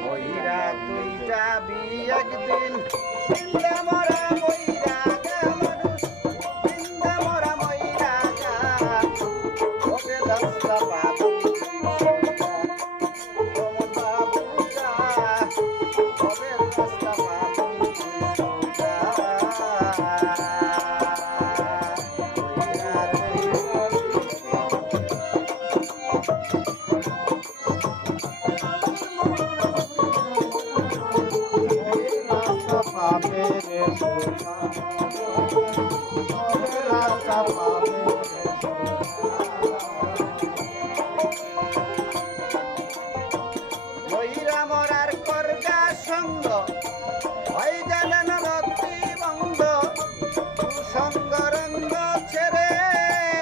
ময়রা তুই যাবি একদিন বৃন্দা মরা ময়রা গা মানুষ বৃন্দা মরা ময়রা গা ওকে রাস্তা পাবি বাবুরা ওকে রাস্তা পাবি ময়রা মরার করগা সঙ্গ হয় জানেন রতি বঙ্গ সঙ্গ রঙ্গ ছেড়ে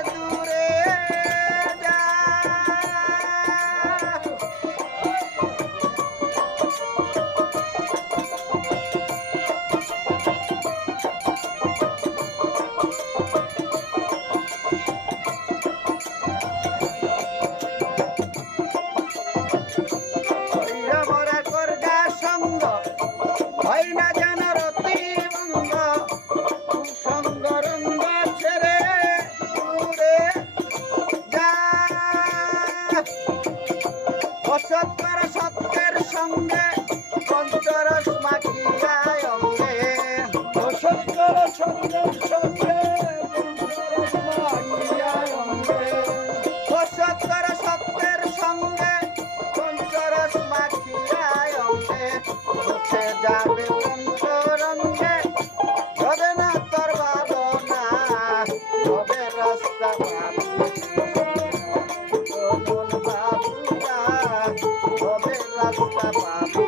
দূরে যা হয় না যেন রতি বঙ্গ কুসঙ্গ রঙ্গ ছেড়ে দূরে যা অসৎকর সত্যের সঙ্গে পঞ্চরস মাখিয়া অঙ্গে অসৎকর সত্যের সঙ্গে পঞ্চরস মাখিয়া অঙ্গে অসৎকর সত্যের সঙ্গে পঞ্চরস মাখিয়া অঙ্গে উঠে যাবে পঞ্চরঙ্গে হবে না তোর ভাবনা হবে রাস্তা মন বাবুরা হবে রাস্তা পাবি